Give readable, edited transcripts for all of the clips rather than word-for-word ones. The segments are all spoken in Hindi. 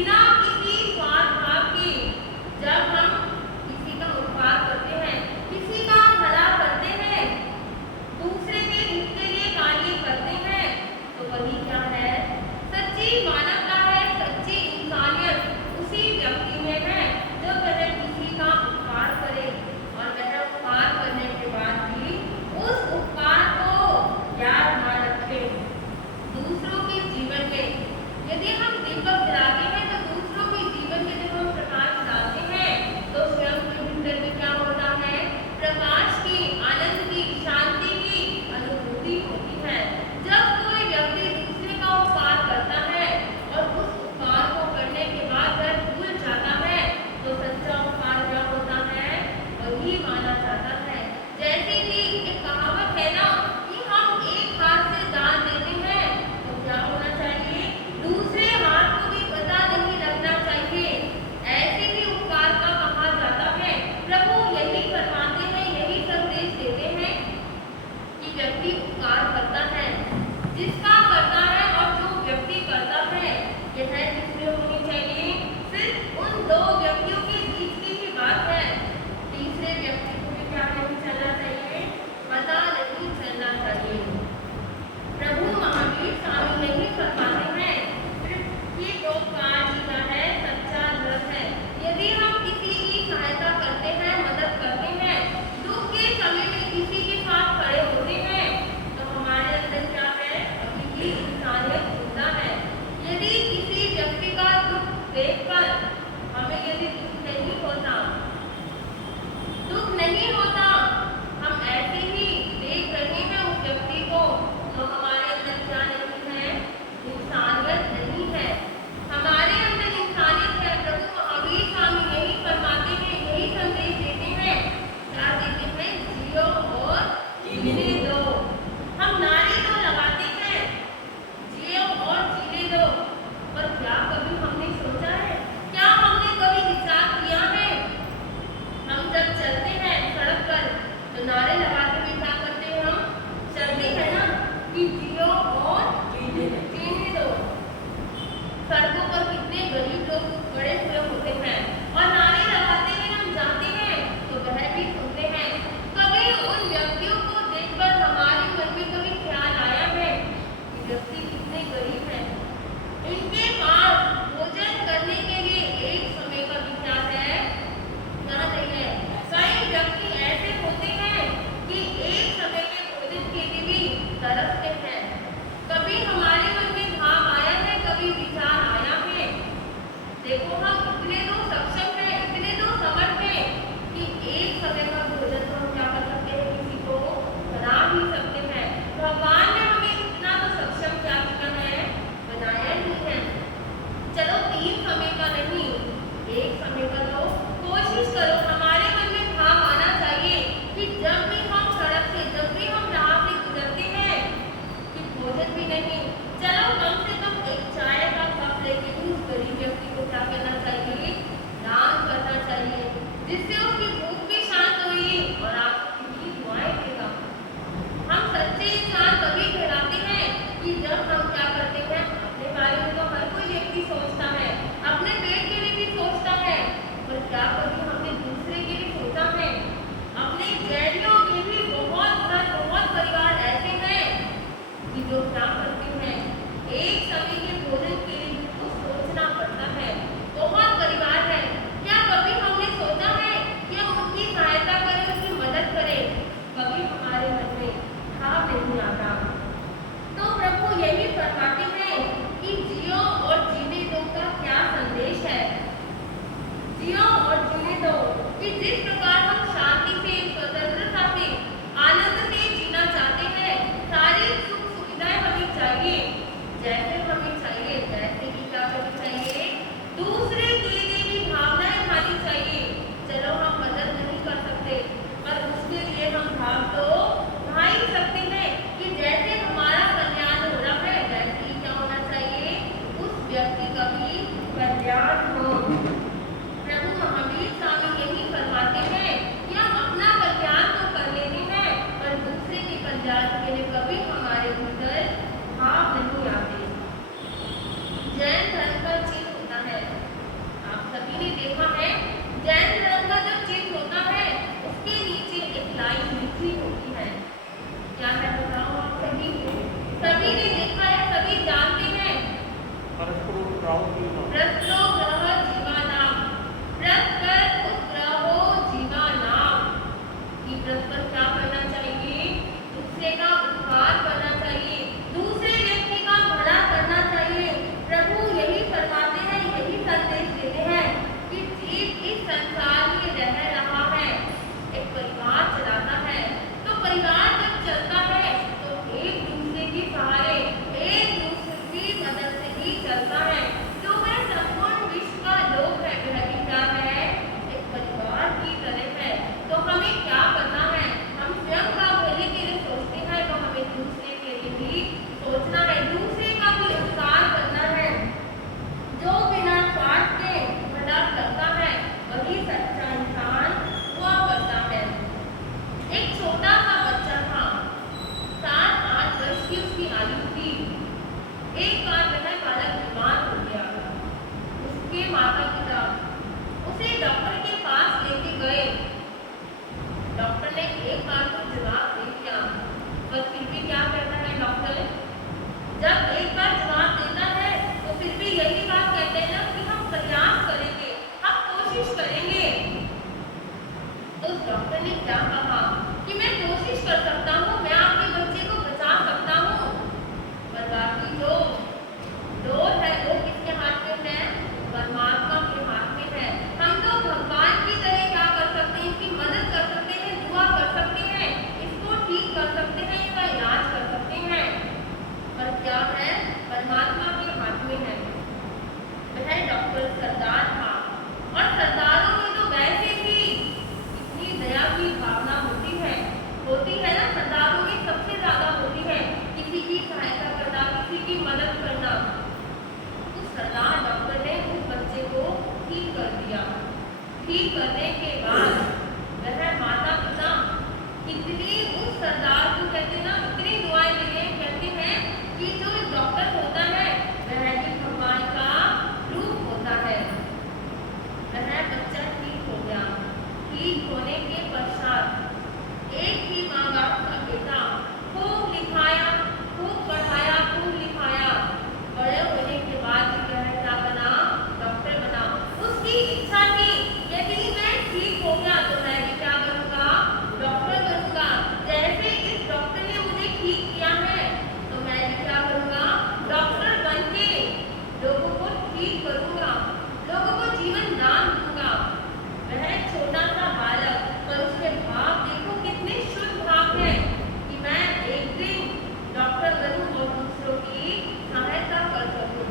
बिना किसी स्वार्थ भाव के जब हम किसी का उपकार करते हैं, किसी का भला करते हैं, दूसरे के हित के लिए कार्य करते हैं, तो वही क्या है? सच्ची मानवता है, सच्ची इंसानियत उसी व्यक्ति में है जो वह किसी का उपकार करे और वह उपकार करने के बाद भी उस उपकार को याद न रखे। दूसरों के जीवन में यदि हम दीपक जलाते हैं तो दूसरों के जीवन में जब हम प्रकाश डालते हैं तो स्वयं के भीतर में क्या होता है? प्रकाश की, आनंद की, शांति की अनुभूति होती है। जब कोई व्यक्ति दूसरे का उपकार करता है और उस उपकार को करने के बाद वह भूल जाता है तो सच्चा उपकार क्या होता है? वही माना जाता है। जैसे कि एक कहावत है ना कि हम एक हाथ से दान देते हैं तो क्या होना चाहिए? दूसरे हाथ को भी पता नहीं लगना चाहिए। ऐसे भी उपकार का कहा जाता है। प्रभु यही फरमाते हैं, यही संदेश देते हैं कि व्यक्ति उपकार करता है, जिसका करता है और जो व्यक्ति करता है, यह जिसमें होनी चाहिए सिर्फ उन दो व्यक्तियों के बीच की ही बात है। तीसरे व्यक्ति को भी क्या नहीं चलना चाहिए? पता नहीं चलना चाहिए। प्रभु महावीर स्वामी यही फरमाते हैं कि जो कार्य का है सच्चा धर्म है। यदि हम किसी की सहायता करते हैं, मदद करते हैं, दुख के समय में किसी के साथ खड़े होते हैं तो हमारे अंदर क्या है? अभी भी इंसानियत जिंदा है। यदि किसी व्यक्ति का दुख देखकर हमें यदि दुख नहीं होता, हम ऐसे ही देख रहे हैं उस व्यक्ति को, तो हमारे अंदर क्या नहीं है? इंसानियत नहीं है। हमारे अंदर इंसानियत है। प्रभु महावीर स्वामी यही फरमाते हैं, यही संदेश देते हैं। क्या देते हैं? जियो और जीने दो। हम नारे तो लगाते हैं, जियो और जीने दो, पर क्या कभी हमने सोचा है? क्या हमने कभी विचार किया है? हम जब चलते हैं सड़क पर तो नारे लगाते हुए क्या करते हैं? हम चलते हैं ना कि जियो और जीने दो। सड़कों पर कितने गरीब लोग खड़े हुए होते हैं और नारे लगाते हुए हम जाते हैं तो वह भी सुनते हैं। कभी उन व्यक्तियों को देखकर हमारे मन में कभी ख्याल आया है कि व्यक्ति कितने गरीब हैं, इनके पास भोजन करने के लिए एक समय का भी क्या है? क्या नहीं है। कई व्यक्ति ऐसे होते हैं कि एक समय के भोजन के लिए भी तरसते हैं। कभी हमारे मन में भाव आया है, कभी विचार आया है, देखो हम इतने तो सक्षम हैं, इतने तो समर्थ हैं कि एक समय का भोजन तो हम क्या कर सकते हैं? किसी को बना भी सकते हैं। भगवान ने हमें इतना तो सक्षम क्या किया है? बनाया ही है। चलो 3 समय का नहीं, एक समय का तो कोशिश करो। हमारे मन में भाव आना चाहिए कि जब भी हम सड़क से, जब भी हम राह से गुजरते हैं कि भोजन भी नहीं, चलो कम से कम एक चाय का कप लेके उस गरीब व्यक्ति को क्या करना चाहिए? दान करना चाहिए, जिससे उसकी भूख भी शांत होगी और आपको भी दुआएं देगा। हम सच्चे इंसान तभी कहलाते हैं कि जब हम क्या करते हैं? अपने बारे में तो हर कोई व्यक्ति सोचता है, अपने पेट के लिए भी सोचता है, पर क्या कभी हमने दूसरे के लिए सोचा है? अपने जैनियों के भी बहुत परिवार ऐसे हैं कि जो क्या करते हैं? एक समय के भोजन के लिए भी तो सोचना पड़ता है। बहुत परिवार है। क्या कभी हमने सोचा है कि हम उनकी सहायता करें, उनकी मदद करें? कभी हमारे मन में भाव नहीं आता। तो प्रभु यही फरमाते हैं कि जियो और जीने दो का क्या संदेश है? जियो और जीने दो कि जिस प्रकार हम शांति से, स्वतंत्रता से, आनंद से जीना चाहते हैं, सारी सुख सुविधाएं हमें चाहिए, जैसे हमें चाहिए, जैसे कि क्या करनी चाहिए? दूसरे के लिए भी भावनाएं खानी चाहिए। चलो हम मदद नहीं कर सकते, पर उसके लिए हम भाव तो भा ही सकते हैं कि जैसे हमारा कल्याण हो रहा है, वैसे ही क्या होना चाहिए? उस व्यक्ति का भी कल्याण हो। प्रभु महावीर स्वामी यही फरमाते हैं कि हम अपना कल्याण तो कर लेते हैं, पर दूसरे के कल्याण के लिए कभी हमारे भीतर भाव नहीं आते। जैन धर्म का चिन्ह होता है परस्परो ग्राहो जीवनम। प्रस्रो ग्रह जीवानाम, परस्पर उपग्रहो जीवानाम, कि परस्पर क्या करना चाहिए, दूसरे का उपकार करना चाहिए, दूसरे व्यक्ति का भला करना चाहिए। प्रभु यही फरमाते हैं, यही संदेश देते हैं कि जीव इस संसार में रह रहा है, एक परिवार चलाता है, तो परिवार जब चलता है तो एक दूसरे के सहारे, एक दूसरे की मदद से ही चलता है। जो वह संपूर्ण विश्व का लोक है, वह भी क्या है, एक परिवार की तरह है। तो हमें क्या करना है, हम स्वयं का भले के लिए सोचते हैं तो हमें दूसरे के लिए भी सोचना है, दूसरे का भी उपकार करना है। जो बिना स्वार्थ के भला करता है वही सच्चा इंसान हुआ करता है। एक छोटा सा बच्चा था, 7-8 वर्ष की उसकी आयु थी। एक बार वह बालक बीमार हो गया। उसके माता पिता उसे डॉक्टर के पास लेके गए। डॉक्टर ने एक बार तो जवाब दे दिया, पर फिर भी क्या कहता है डॉक्टर, जब एक बार जवाब देता है तो फिर भी यही बात कहते हैं ना कि हम प्रयास करेंगे, हम कोशिश करेंगे। तो उस डॉक्टर ने क्या कहा कि मैं कोशिश कर सकता हूँ, मैं आपके बच्चे को बचा सकता हूँ, पर बाकी जो डोर है वो किसके हाथ में है, परमात्मा के हाथ में है। हम तो भगवान की तरह क्या कर सकते हैं, इसकी मदद कर सकते हैं, दुआ कर सकते हैं, इसको ठीक कर सकते हैं, इसका इलाज कर सकते हैं, पर क्या है, परमात्मा के हाथ में है। वह डॉक्टर सरदार था, और सरदारों में तो वैसे भी इतनी दया की भावना होती है ना, सरदारों में सबसे ज्यादा होती है, किसी की सहायता करना, किसी की मदद करना। उस सरदार डॉक्टर ने उस बच्चे को ठीक कर दिया। ठीक करने के बाद वह माता पिता इतनी उस सरदार को कहते ना, इतनी दुआएं दे रहे, कहते हैं कि जो डॉक्टर होता है वह भी भगवान का रूप होता है। वह बच्चा ठीक हो गया। ठीक होने के पश्चात एक ही माँ बाप का बेटा खूब लिखाया, खूब पढ़ाया, खूब लिखाया, बड़े होने के बाद वह क्या बना, डॉक्टर बना। उसकी इच्छा थी यदि मैं ठीक हो गया तो मैं भी क्या बनूंगा, डॉक्टर बनूंगा। जैसे इस डॉक्टर ने मुझे ठीक किया है तो मैं भी क्या करूंगा, डॉक्टर बन के लोगों को ठीक करूंगा, लोगों को जीवन दान दूंगा। वह छोटा सा बालक, पर उसके भाव देखो कितने शुद्ध भाव हैं कि मैं एक दिन डॉक्टर बनूं और दूसरों की सहायता कर सकूं।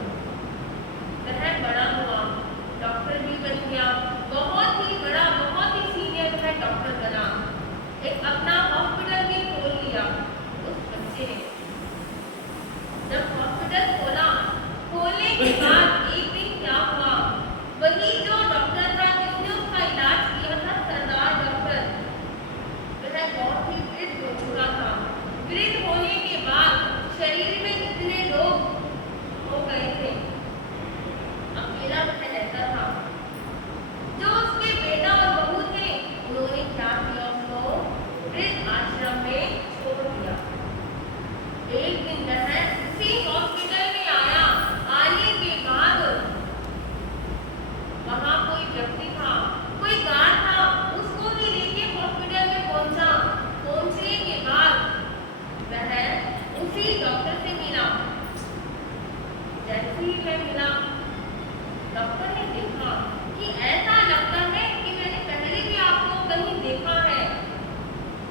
वह बड़ा हुआ, डॉक्टर भी बन गया, बहुत ही बड़ा, बहुत ही सीनियर वह डॉक्टर बना। एक अपना हॉस्पिटल भी खोल लिया उस बच्चे ने। जब हॉस्पिटल खोला, खोलने के बाद एक दिन क्या हुआ, वही जो डॉक्टर था जिसने उसका इलाज किया था, सरदार डॉक्टर, वह बहुत ही वृद्ध हो चुका था। वृद्ध होने के बाद शरीर में इतने रोग हो गए थे, अकेला वह रहता था। जो उसके बेटा और बहू थे उन्होंने क्या किया, उसको वृद्ध आश्रम में छोड़ दिया। एक दिन वह उसी हॉस्पिटल में आया, आने के बाद वहां कोई व्यक्ति था, कोई गार्ड था, उसको भी लेके हॉस्पिटल में पहुंचा। पहुंचने के बाद वह उसी डॉक्टर से मिला। जैसे ही वह मिला, डॉक्टर ने देखा कि ऐसा लगता है कि मैंने पहले भी आपको कहीं देखा है,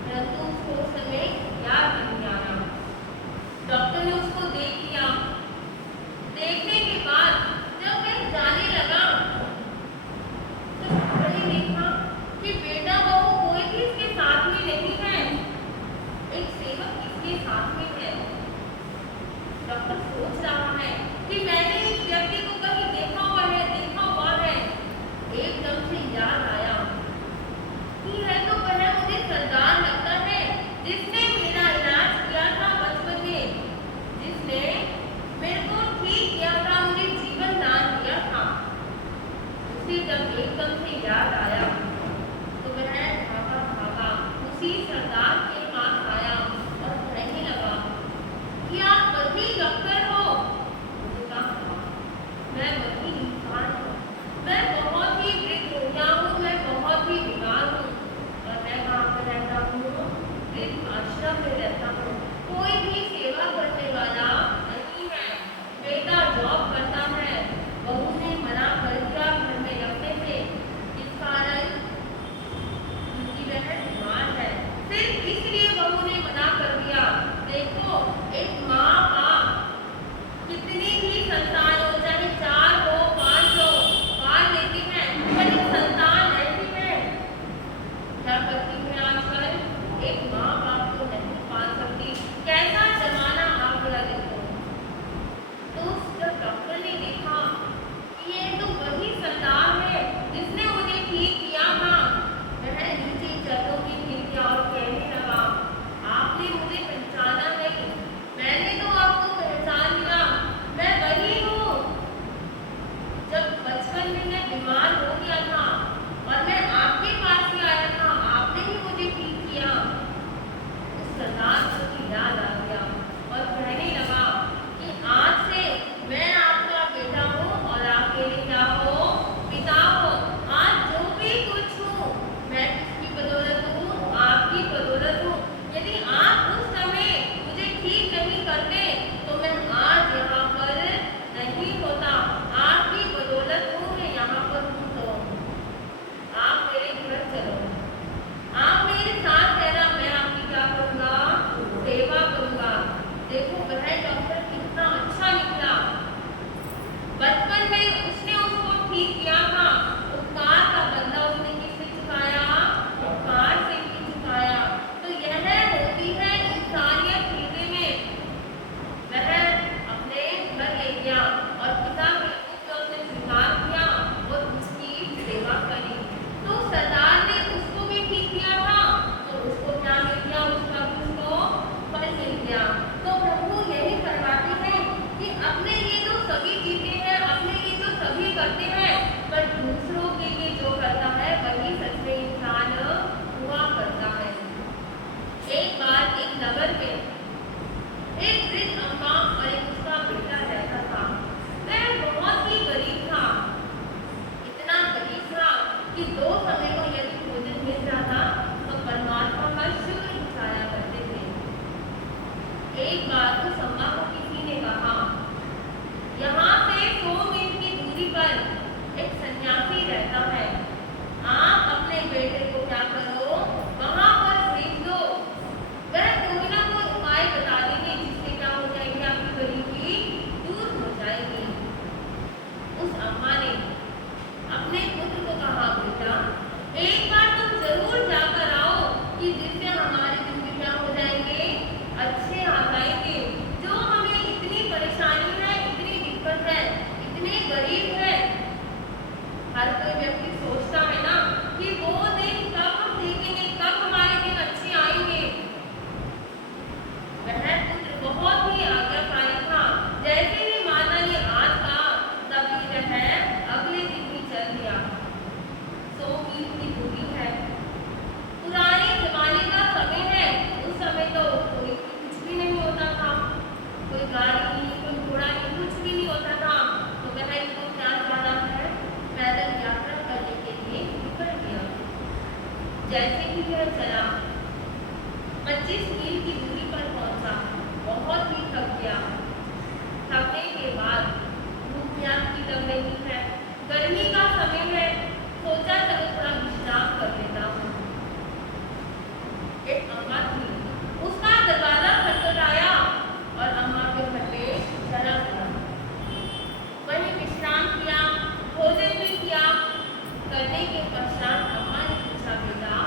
परंतु उसको उस समय याद नहीं आ रहा। डॉक्टर ने उसको देख लिया। देखने के बाद जब वह जाने लगा तो डॉक्टर ने देखा कि बेटा बहू कोई भी इसके साथ में नहीं है, एक सेवक इसके साथ में है। डॉक्टर सोच रहा है कि मैंने इस व्यक्ति को कहीं देखा हुआ है, देखा हुआ है। एकदम से याद आया कि है तो वह मुझे सरदार लगता है जिसने मैं वही इंसान हूँ। मैं बहुत ही वृद्ध हो गया हूँ, मैं बहुत ही बीमार हूँ। और मैं कहाँ पर रहता हूँ? वृद्ध आश्रम में रहता हूँ। कोई भी सेवा करने वाला नहीं है। बेटा जॉब करता है, बहू ने मना कर दिया घर में रखने से। इस कारण क्योंकि वह बीमार है, सिर्फ इसलिए बहू ने मना कर दिया। देखो, एक माँ बाप कितनी भी संतान हो, चाहे 4 हो 5 हो, पाल लेती है, पर एक संतान ऐसी है क्या करती है आजकल? एक माँ बाप को नहीं पाल सकती। कैसा जमाना आ गया देखो। तो जब डॉक्टर ने देखा कि ये तो वही संतान है जिसने मुझे ठीक किया था, वह नीचे चरणों में गिर गया और कहने लगा, आपने मुझे पहचाना नहीं, मैंने तो आपको पहचान लिया, मैं वही हूँ। जब बचपन में मैं बीमार हो गया था और मैं आपके पास ही आया था, आपने ही मुझे ठीक किया। उस सरदार को भी याद आ गया और कहने लगा कि आज से मैं आपका बेटा हूँ और आप मेरे क्या हो? पिता हो। आज जो भी कुछ हूँ, मैं किसकी बदौलत हूँ? आपकी बदौलत हूँ। यदि आप उस समय मुझे ठीक नहीं करते तो मैं आज यहाँ पर नहीं होता। आपकी बदौलत हूँ मैं यहाँ पर हूँ। तो आप मेरे घर चलो, आप मेरे साथ रहना, मैं आपकी क्या करूँगा? सेवा करूँगा। देखो वह डॉक्टर कितना अच्छा निकला। बचपन में उसने उसको ठीक किया था। उपकार का बदला उसने किससे चुकाया? उपकार से ही चुकाया। तो यह होती है इंसानियत हृदय में। वह अपने घर ले गया और पिता के रूप में उसने स्वीकार किया और उसकी सेवा करी। तो सरदार ने उसको भी ठीक किया था, तो उसको क्या मिल गया? उसका भी उसको फल मिल गया। तो प्रभु यही फरमाते हैं कि अपने लिए तो सभी जीते हैं, अपने लिए तो सभी करते हैं, पर दूसरों के लिए जो करता है वही सच में इंसान हुआ करता है। एक बार एक नगर में एक वृद्ध अम्मा और एक उसका बेटा रहता था। वह बहुत ही गरीब था, इतना गरीब था कि 2 समय को यदि भोजन मिल जाता तो परमात्मा का शुक्र गुजारा करते थे। एक बार उस अम्मा को किसी ने कहा, यहाँ से 100 मील की दूरी पर एक सन्यासी रहता है, आप अपने बेटे को क्या करो? वहाँ पर भेज दो। वह कोई ना कोई उपाय बता देंगे जिससे क्या हो जाएगी? आपकी गरीबी दूर हो जाएगी। उस अम्मा ने अपने पुत्र को कहा, बेटा एक बार तुम जरूर जाकर आओ कि जिससे हमारे जिंदगी क्या हो जाएंगे? अच्छे आ जाएंगे। जो हमें इतनी परेशानी है, इतनी दिक्कत है, इतने गरीब है, हर कोई व्यक्ति सोचता है ना कि वो दिन कब हम देखेंगे, कब हमारे दिन अच्छे आएंगे। वह पुत्र बहुत ही आज्ञाकारी था। जैसे ही माता ने आज कहा तभी वह अगले दिन ही चल दिया। 100 मील की दूरी है, पुराने जमाने का समय है। उस समय तो कोई कुछ भी नहीं होता था, कोई गाड़ी नहीं, कोई घोड़ा नहीं, कुछ भी नहीं होता था। तो वह इसको क्या जाना है? पैदल यात्रा करने के लिए निकल गया। जैसे ही वह चला 25 मील की दूरी पर पहुंचा, बहुत ही थक गया। थकने के बाद भूख प्यास भी लग रही है, गर्मी का समय है, सोचा चलो थोड़ा विश्राम कर लेता हूँ। एक अम्मा थी, उसका दरवाजा खटखटाया और अम्मा के घर में चला गया। वहीं विश्राम किया, भोजन भी किया। करने के पश्चात अम्मा ने पूछा, बेटा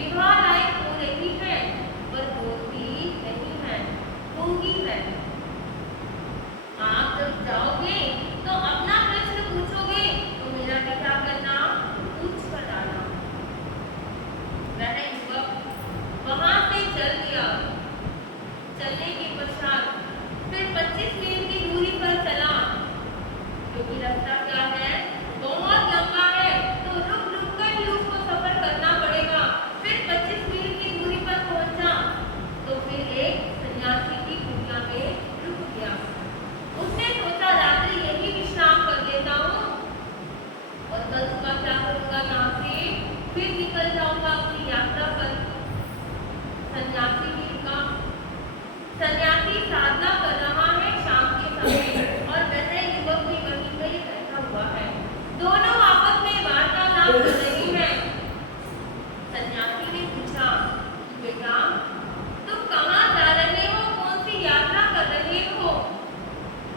विवाह लायक हो रही है पर होती नहीं है, होगी है। आप जब जाओगे तो अपना प्रश्न पूछोगे तो मेरा भी क्या करना, पूछ कर आना। वह युवक वहां से चल दिया। चलने के पश्चात फिर 25 मील की दूरी पर चला, क्योंकि रास्ता क्या है, बहुत लंबा है, तो रुक रुक कर ही उसको सफर करना पड़ेगा। फिर 25 मील की दूरी पर पहुंचा तो फिर एक सन्यासी की कुटिया में रुक गया। उसने सोचा रात्रि यही विश्राम कर लेता हूँ और कल सुबह क्या करूंगा, यहाँ से फिर निकल जाऊंगा अपनी यात्रा पर। सन्यासी भी रुका। सन्यासी साधना कर रहा है शाम के समय और वह युवक भी वहीं पर बैठा हुआ है। दोनों आपस में वार्तालाप कर रहे हैं। सन्यासी ने पूछा, बेटा तुम कहाँ जा रहे हो, कौन सी यात्रा कर रहे हो?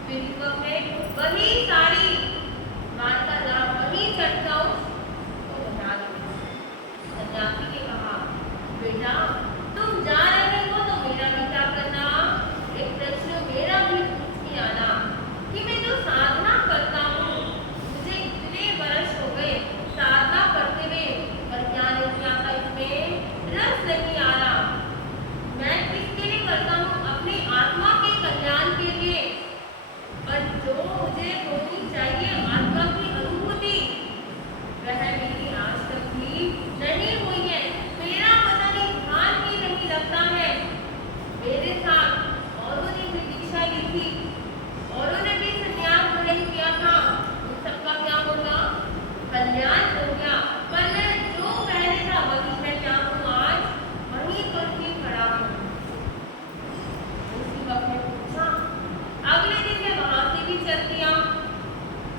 फिर युवक ने वही सारी वार्तालाप, वही चर्चा उसको बता दी। सन्यासी ने कहा, बेटा तुम जा रहे हो तो मेरा भी क्या करना, एक प्रश्न मेरा भी पूछ के आना कि मैं जो साधना करता हूँ, मुझे इतने वर्ष हो गए साधना करते हुए, पर क्या नहीं आता, इसमें रस नहीं आ रहा। मैं किसके लिए करता हूँ, अपनी आत्मा के कल्याण के लिए, पर जो मुझे होनी चाहिए आत्मा की अनुभूति, वह मेरी आज तक भी नहीं हुई है। मेरा पता नहीं ध्यान ही नहीं लगता है। मेरे साथ औरों ने भी दीक्षा ली थी, औरों ने भी संन्यास ग्रहण किया था, उन सबका क्या होगा, कल्याण हो गया, पर मैं जो पहले था वही मैं क्या हूँ, आज वहीं पर ही खड़ा हूँ। उसी वक्त ने पूछा। अगले दिन मैं वहां से भी चल दिया।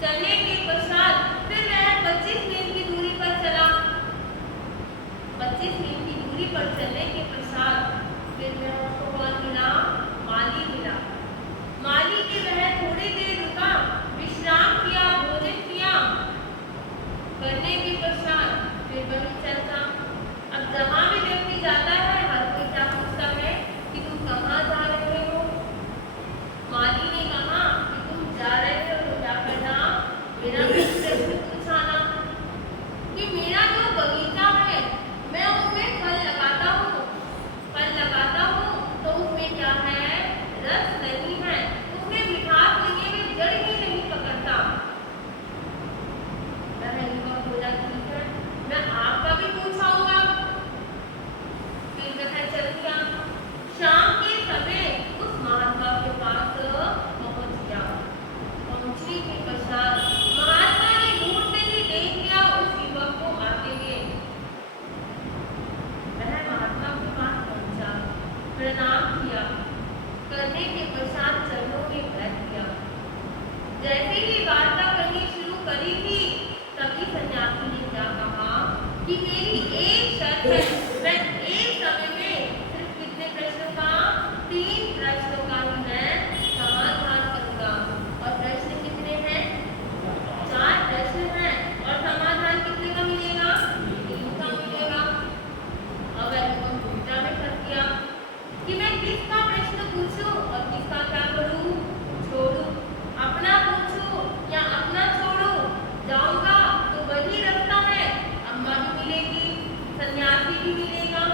चलने के पश्चात फिर वह 25 मील की दूरी पर चला। 25 मील की दूरी पर चलने के पश्चात फिर वह उसको कौन मिला, माली मिला। माली के वह थोड़ी देर रुका, विश्राम किया, भोजन किया। करने के पश्चात फिर वही चलता। अब जहाँ भी व्यक्ति जाता है हर कोई क्या पूछता है कि तुम कहाँ जा रहे हो। माली ने कहा कि तुम जा रहे हो तो क्या करना, मेरा भी प्रश्न पूछाना कि मेरा जो बगीचा है मैं उसमें फल लगाता हूँ, तो उसमें क्या है, रस नहीं है, उसमें मिठास नहीं है, मैं जड़ ही नहीं पकड़ता। वह युवक बोला, ठीक है मैं आपका भी पूछाऊंगा। फिर वह चल गया। शाम के समय उस महात्मा के पास पहुंच गया। पहुंचने के पश्चात महात्मा ने दूर से ही देख लिया उस युवक को आते हुए। वह महात्मा के पास पहुंचा, प्रणाम किया, करने के पश्चात चरणों में बैठ गया। जैसे ही वार्ता करनी शुरू करी थी तभी सन्यासी ने क्या कहा कि मेरी एक शर्त है, मैं एक समय में सिर्फ कितने प्रश्नों का, 3 प्रश्नों का ही मैं समाधान करूंगा। और प्रश्न कितने हैं, 4 प्रश्न हैं, और समाधान कितने का मिलेगा, 3 का मिलेगा। अब वह दुविधा में फंस गया कि मैं किसका प्रश्न पूछूं और किसका क्या करूं, छोड़ूं, अपना पूछूं या अपना छोड़ूं। जाऊंगा तो वही रास्ता है, अम्मा भी मिलेगी, सन्यासी भी मिलेगा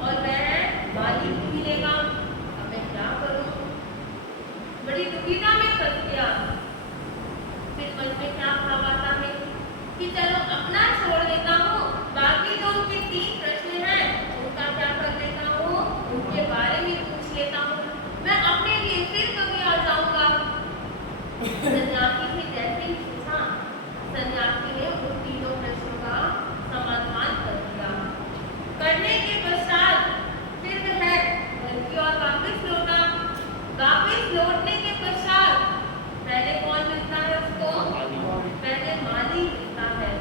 और वह माली भी मिलेगा। अब मैं क्या करूं, बड़ी दुविधा में फंस गया। फिर मन में क्या भाव आता है कि चलो अपना छोड़ देता हूँ, बाकी जो उनके 3 प्रश्न हैं उनका क्या कर लेता हूँ, उनके बारे में पूछ लेता हूँ, मैं अपने लिए फिर कभी आ जाऊंगा। सन्यासी से जैसे ही पूछा, सन्यासी ने उन 3 प्रश्नों का समाधान कर दिया। करने के पश्चात फिर वह घर की ओर वापिस लौटा। वापिस लौटने के पश्चात पहले कौन मिलता है उसको, पहले माली मिलता है।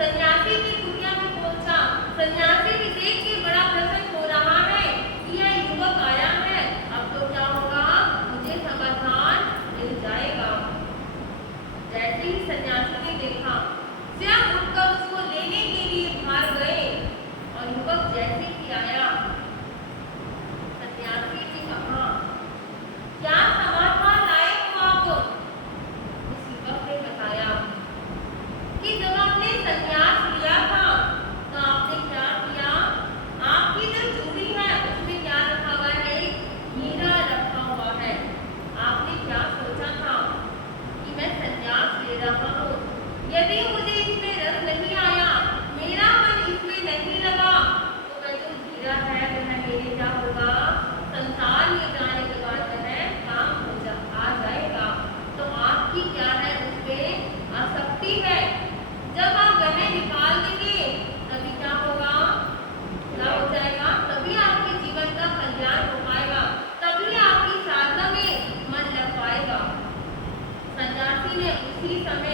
सन्यासी की कुटिया में पहुंचा। सन्यासी भी देख के बड़ा प्रसन्न हो रहा है कि यह युवक आया है, अब तो क्या होगा, मुझे समाधान मिल जाएगा। जैसे ही सन्यासी ने देखा, स्वयं उठकर उसको लेने के लिए बाहर गए और युवक जैसे ही आया, सन्यासी ने कहा, क्या समाधान लाए हो आप? उस युवक ने बताया कि जब आपने संन्यास लिया था तो आपने क्या किया, आपकी जो चूड़ी है उसमें क्या रखा हुआ है, हीरा रखा हुआ है। आपने क्या सोचा था कि मैं संन्यास ले रहा हूँ, यदि मुझे इसमें रस नहीं आया, मेरा मन इसमें नहीं लगा, तो वह जो हीरा है वह मेरे क्या होगा, संसार में जाने के बाद वह काम आ जाएगा। तो आपकी क्या है, उसमें आसक्ति है। जब आप वह निकाल देंगे तभी क्या होगा, क्या हो जाएगा, तभी आपके जीवन का कल्याण हो पाएगा, तभी आपकी साधना में मन लग पाएगा। सन्यासी ने उसी समय